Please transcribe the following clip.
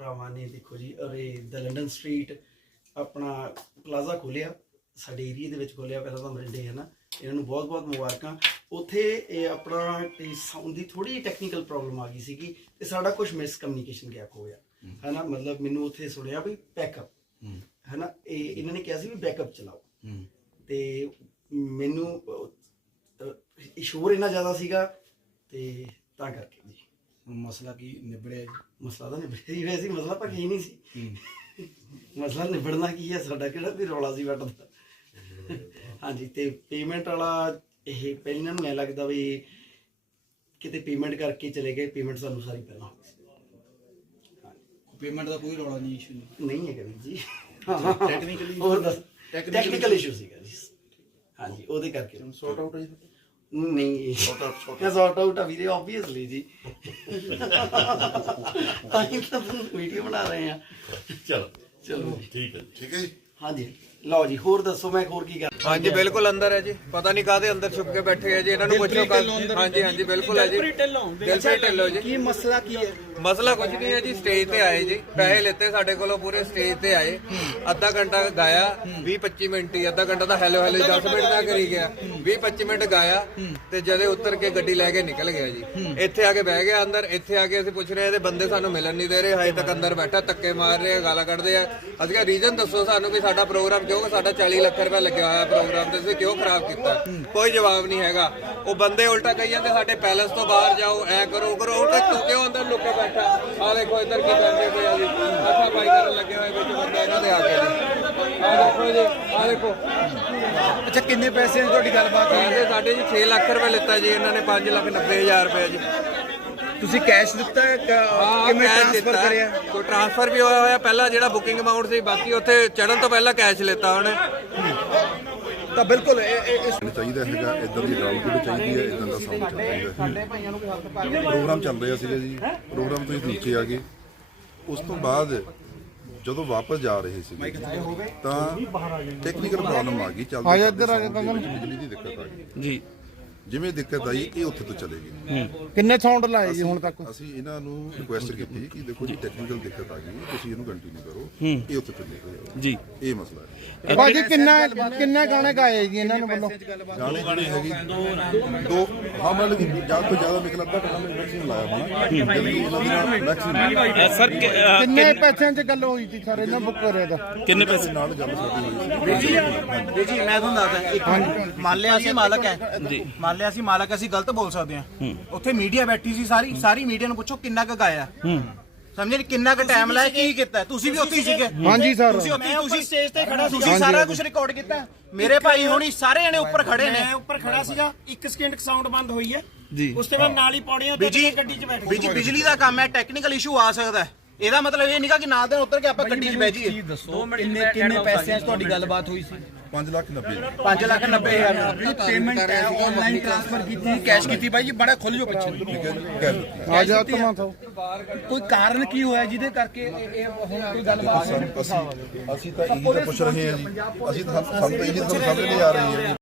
ਭਰਾਵਾਂ ਨੇ ਦੇਖੋ ਜੀ ਅਰੇ ਦ ਲੰਡਨ ਸਟਰੀਟ ਆਪਣਾ ਪਲਾਜ਼ਾ ਖੋਲਿਆ ਸਾਡੇ ਏਰੀਏ ਦੇ ਵਿੱਚ ਖੋਲਿਆ ਪਹਿਲਾਂ ਤਾਂ ਮਰਿੰਡੇ ਹੈ ਨਾ, ਇਹਨਾਂ ਨੂੰ ਬਹੁਤ ਬਹੁਤ ਮੁਬਾਰਕਾਂ। ਉੱਥੇ ਇਹ ਆਪਣਾ ਸਾਊਂਡ ਦੀ ਥੋੜੀ ਟੈਕਨੀਕਲ ਪ੍ਰੋਬਲਮ ਆ ਗਈ ਸੀਗੀ ਤੇ ਸਾਡਾ ਕੁਝ ਮਿਸਕਮਿਊਨੀਕੇਸ਼ਨ ਗੈਪ ਹੋ ਗਿਆ ਹੈ ਨਾ। ਮਤਲਬ ਮੈਨੂੰ ਉੱਥੇ ਸੁਣਿਆ ਵੀ ਬੈਕਅਪ ਹੈ ਨਾ, ਇਹ ਇਹਨਾਂ ਨੇ ਕਿਹਾ ਸੀ ਵੀ ਬੈਕਅਪ ਚਲਾਓ ਤੇ ਮੈਨੂੰ ਸ਼ੋਰ ਇੰਨਾ ਜ਼ਿਆਦਾ ਸੀਗਾ ਤੇ ਤਾਂ ਕਰਕੇ ਜੀ। ਮਸਲਾ ਕੀ ਨਿਬੜਿਆ ਜੀ? ਮਸਲਾ ਤਾਂ ਨਿਬੜਿਆ ਹੀ ਹੋਇਆ ਸੀ, ਮਸਲਾ ਤਾਂ ਕੀ ਨਹੀਂ ਸੀ। ਮਸਲਾ ਨਿਬੜਨਾ ਕੀ ਹੈ, ਸਾਡਾ ਕਿਹੜਾ ਵੀ ਰੌਲਾ ਸੀ ਵੱਟ ਦਾ। ਹਾਂਜੀ ਤੇ ਪੇਮੈਂਟ ਵਾਲਾ ਇਹ ਪਹਿਲਾਂ ਇਹਨਾਂ ਨੂੰ ਐਂ ਲੱਗਦਾ ਵੀ ਕਿਤੇ ਪੇਮੈਂਟ ਕਰਕੇ ਚਲੇ ਗਏ, ਪੇਮੈਂਟ ਸਾਨੂੰ ਸਾਰੀ ਪਹਿਲਾਂ ਹੋ ਗਈ ਸੀ। ਪੇਮੈਂਟ ਦਾ ਕੋਈ ਰੌਲਾ ਨਹੀਂ, ਇਸ਼ੂ ਨਹੀਂ ਹੈਗਾ ਵੀਰ ਜੀ। ਟੈਕਨੀਕਲੀ ਹੋਰ ਦੱਸ, ਟੈਕਨੀਕਲ ਇਸ਼ੂ ਸੀਗਾ ਜੀ। ਹਾਂਜੀ ਉਹਦੇ ਕਰਕੇ ਸੌਟ ਆਊਟ ਹੈ ਨਹੀਂ ਸੌਟ ਆਊਟ ਆ ਵੀਰੇ, ਆਬਵੀਅਸਲੀ ਜੀ। ਤਾਂ ਹੀ ਤਾਂ ਵੀਡੀਓ ਬਣਾ ਰਹੇ ਆ। ਚਲੋ ਚਲੋ ਠੀਕ ਹੈ ਜੀ। ਹਾਂਜੀ ਲਓ ਜੀ, ਹੋਰ ਦੱਸੋ ਮੈਂ ਹੋਰ ਕੀ ਕਰ। ਹਾਂਜੀ ਬਿਲਕੁਲ ਅੰਦਰ ਹੈ ਜੀ, ਪਤਾ ਨਹੀਂ ਕਾਹਦੇ ਅੰਦਰ ਛੁਪ ਕੇ ਬੈਠੇ ਹੈ ਜੀ, ਇਹਨਾਂ ਨੂੰ ਪੁੱਛੋ ਕੱਲ। ਹਾਂਜੀ ਹਾਂਜੀ ਬਿਲਕੁਲ ਹੈ ਜੀ, ਦਿਲਪ੍ਰੀਤ ਢਿੱਲੋਂ ਜੀ। ਕੀ ਮਸਲਾ ਕੀ ਹੈ? ਮਸਲਾ ਕੁਝ ਨਹੀਂ ਹੈ ਜੀ, ਸਟੇਜ ਤੇ ਆਏ ਜੀ, ਪੈਸੇ ਲਿੱਤੇ ਸਾਡੇ ਕੋਲੋਂ, ਪੂਰੇ ਸਟੇਜ ਤੇ ਆਏ, ਅੱਧਾ ਘੰਟਾ ਗਾਇਆ, 20-25 ਮਿੰਟ ਹੀ, ਅੱਧਾ ਘੰਟਾ ਤਾਂ ਹੈਲੋ ਹੈਲੋ 10 ਮਿੰਟ ਦਾ ਕਰੀ ਗਿਆ, 20-25 ਮਿੰਟ ਗਾਇਆ ਤੇ ਜਦੋਂ ਉਤਰ ਕੇ ਗੱਡੀ ਲੈ ਕੇ ਨਿਕਲ ਗਿਆ ਜੀ। ਇੱਥੇ ਆ ਕੇ ਬਹਿ ਗਿਆ ਅੰਦਰ, ਇੱਥੇ ਆ ਕੇ ਅਸੀਂ ਪੁੱਛ ਰਹੇ ਇਹਦੇ ਬੰਦੇ ਸਾਨੂੰ ਮਿਲਣ ਨਹੀਂ ਦੇ ਰਹੇ, ਹਜੇ ਤੱਕ ਅੰਦਰ ਬੈਠਾ ਧੱਕੇ ਮਾਰ ਰਹੇ ਆ, ਗਾਲਾਂ ਕੱਢਦੇ ਆ। ਅਸੀਂ ਕਿਹਾ ਰੀਜ਼ਨ ਦੱਸੋ ਸਾਨੂੰ ਵੀ ਸਾਡਾ ਪ੍ਰੋਗਰਾਮ ਕਿਉਂ, ਸਾਡਾ 40 ਲੱਖ ਰੁਪਏ ਲੱਗਿਆ ਹੋਇਆ ਪ੍ਰੋਗਰਾਮ ਤੇ, ਤੁਸੀਂ ਕਿਉਂ ਖਰਾਬ ਕੀਤਾ? ਕੋਈ ਜਵਾਬ ਨਹੀਂ ਹੈਗਾ। ਉਹ ਬੰਦੇ ਉਲਟਾ ਕਹੀ ਜਾਂਦੇ ਸਾਡੇ ਪੈਲਸ ਤੋਂ ਬਾਹਰ ਜਾਓ, ਐ ਕਰੋ ਕਰੋ, ਉਲਟਾ ਤੂੰ ਕਿਉਂ ਅੰਦਰ ਲੁੱਕੇ ਬੈਠਾ? ਆ ਦੇਖੋ ਇੱਧਰ ਕੀ ਕਰਦੇ ਪਏ ਆ ਜੀ, ਅੱਖਾਂ ਪਾਈ ਕਰਨ ਲੱਗੇ ਹੋਏ ਵਿੱਚ ਬੰਦੇ ਇਹਨਾਂ ਦੇ ਆ ਕੇ ਜੀ। ਆ ਦੇਖੋ ਜੀ, ਆ ਦੇਖੋ। ਅੱਛਾ ਕਿੰਨੇ ਪੈਸੇ ਦੀ ਤੁਹਾਡੀ ਗੱਲਬਾਤ ਹੋਈ? ਪੈਸੇ ਸਾਡੇ ਜੀ 6 ਲੱਖ ਰੁਪਏ ਲਿੱਤਾ ਜੀ ਇਹਨਾਂ ਨੇ, 5,90,000 ਰੁਪਏ ਜੀ। ਤੁਸੀਂ ਕੈਸ਼ ਦਿੱਤਾ ਹੈ? ਕਿਵੇਂ ਟ੍ਰਾਂਸਫਰ ਕਰਿਆ? ਕੋਈ ਟ੍ਰਾਂਸਫਰ ਵੀ ਹੋਇਆ ਪਹਿਲਾਂ, ਜਿਹੜਾ ਬੁਕਿੰਗ ਅਮਾਉਂਟ ਸੀ, ਬਾਕੀ ਉੱਥੇ ਚੜਨ ਤੋਂ ਪਹਿਲਾਂ ਕੈਸ਼ ਲਿੱਤਾ ਉਹਨੇ। ਤਾਂ ਬਿਲਕੁਲ ਚਾਹੀਦਾ ਹੈਗਾ, ਇਦਾਂ ਦੀ ਰਾਊਂਡ ਚਾਹੀਦੀ ਹੈ, ਇਦਾਂ ਦਾ ਸਾਊਂਡ ਚਾਹੀਦਾ। ਪ੍ਰੋਗਰਾਮ ਚੱਲ ਰਿਹਾ ਸੀਗਾ ਜੀ, ਪ੍ਰੋਗਰਾਮ ਤੋਂ ਹੀ ਨੀਚੇ ਆ ਗਏ। ਉਸ ਤੋਂ ਬਾਅਦ ਜਦੋਂ ਵਾਪਸ ਜਾ ਰਹੇ ਸੀ ਤਾਂ ਟੈਕਨੀਕਲ ਪ੍ਰੋਬਲਮ ਆ ਗਈ, ਬਿਜਲੀ ਦੀ ਦਿੱਕਤ ਆ ਗਈ ਜੀ। ਜਿਵੇਂ ਦਿੱਕਤ ਆਈ ਇਹ ਉੱਥੇ ਤੋਂ ਚਲੇ ਗਏ। ਕਿੰਨੇ ਸਾਊਂਡ ਲਾਏ ਜੀ ਹੁਣ ਤੱਕ? ਅਸੀਂ ਇਹਨਾਂ ਨੂੰ ਰਿਕੁਐਸਟ ਕੀਤੀ ਕਿ ਦੇਖੋ ਜੀ ਟੈਕਨੀਕਲ ਦਿੱਕਤ ਆ ਗਈ, ਤੁਸੀਂ ਇਹਨੂੰ ਕੰਟੀਨਿਊ ਕਰੋ, ਇਹ ਉੱਥੇ ਤੋਂ ਨਿਕਲ ਜੀ। ਇਹ ਮਸਲਾ ਹੈ ਭਾਜੀ। ਕਿੰਨਾ ਗਾਣੇ ਗਾਏ ਜੀ ਇਹਨਾਂ ਨੂੰ ਵੱਲੋਂ? ਗਾਣੇ ਜਿਹੜੇ ਹੈਗੇ ਦੋ, ਹਾਂ ਮਤਲਬ ਕਿ ਜ਼ਿਆਦਾ ਤੋਂ ਜ਼ਿਆਦਾ ਨਿਕਲ ਅੱਧਾ ਘੰਟਾ ਮੈਕਸਿਮਮ ਲਾਇਆ ਹੋਣਾ। ਸਰ ਕਿੰਨੇ ਪੈਸਿਆਂ 'ਚ ਗੱਲ ਹੋਈ ਸੀ ਸਰ ਇਹਨਾਂ ਬੁੱਕ ਕਰਿਆ ਦਾ? ਕਿੰਨੇ ਪੈਸੇ ਨਾਲ ਗੱਲ ਸਾਡੀ ਹੋਈ ਸੀ ਜੀ ਮੈਂ ਤੁਹਾਨੂੰ ਦੱਸਦਾ, ਇੱਕ ਮੰਨ ਲਿਆ ਅਸੀਂ ਮਾਲਕ ਹੈ ਜੀ, ਮੰਨ ਲਿਆ ਅਸੀਂ ਮਾਲਕ, ਅਸੀਂ ਗਲਤ ਬੋਲ ਸਕਦੇ ਹਾਂ। ਉੱਥੇ ਮੀਡੀਆ ਬੈਠੀ ਸੀ, ਸਾਰੀ ਮੀਡੀਆ ਨੂੰ ਪੁੱਛੋ ਕਿੰਨਾ ਕੁ ਗਾਇਆ, ਸਮਝੇ ਨੀ? ਕਿੰਨਾ ਕੁ ਟਾਈਮ ਲਾਇਆ, ਕੀ ਕੀਤਾ? ਤੁਸੀਂ ਵੀ ਉੱਥੇ ਹੀ ਸੀਗੇ। ਹਾਂਜੀ ਸਰ, ਤੁਸੀਂ ਸਟੇਜ ਤੇ ਖੜਾ ਸੀ, ਤੁਸੀਂ ਸਾਰਾ ਕੁਝ ਰਿਕਾਰਡ ਕੀਤਾ। ਮੇਰੇ ਭਾਈ ਹੋਣੀ ਸਾਰੇ ਜਣੇ ਉੱਪਰ ਖੜੇ ਨੇ। ਮੈਂ ਉੱਪਰ ਖੜਾ ਸੀਗਾ, 1 ਸਕਿੰਟ ਸਾਊਂਡ ਬੰਦ ਹੋਈ ਹੈ ਜੀ, ਉਸ ਤੋਂ ਬਾਅਦ ਨਾਲ ਹੀ ਪੌੜੀਆਂ ਤੇ ਗੱਡੀ 'ਚ ਬੈਠ ਗਏ। ਬਿਜਲੀ ਦਾ ਕੰਮ ਹੈ, ਟੈਕਨੀਕਲ ਇਸ਼ੂ ਆ ਸਕਦਾ। ਇਹਦਾ ਮਤਲਬ ਇਹ ਨਹੀਂਗਾ ਕਿ ਨਾਲ ਦੇ ਉੱਤਰ ਕੇ ਆਪਾਂ ਗੱਡੀ 'ਚ ਬਹਿ ਜਾਈਏ। ਦੱਸੋ ਕਿੰਨੇ ਪੈਸਿਆਂ 'ਚ ਤੁਹਾਡੀ ਗੱਲਬਾਤ ਹੋਈ ਸੀ? 5,90,000 5,90,000 ਪੇਮੈਂਟ ਆਨਲਾਈਨ ਟ੍ਰਾਂਸਫਰ ਕੀਤੀ, ਕੈਸ਼ ਕੀਤੀ? ਬਾਈ ਜੀ ਬੜਾ ਖੁੱਲ ਜੋ ਪਿੱਛੇ ਆ ਜਾ ਤਮਾ ਥੋ। ਕੋਈ ਕਾਰਨ ਕੀ ਹੋਇਆ ਜਿਹਦੇ ਕਰਕੇ ਇਹ ਹੁਣ ਕੋਈ ਗੱਲਬਾਤ? ਅਸੀਂ ਤਾਂ ਇਹੀ ਤਾਂ ਪੁੱਛ ਰਹੇ ਹਾਂ ਜੀ, ਅਸੀਂ ਤਾਂ ਸਾਨੂੰ ਤਾਂ ਇਹੀ ਸਮਝ ਨਹੀਂ ਆ ਰਹੀ ਹੈ।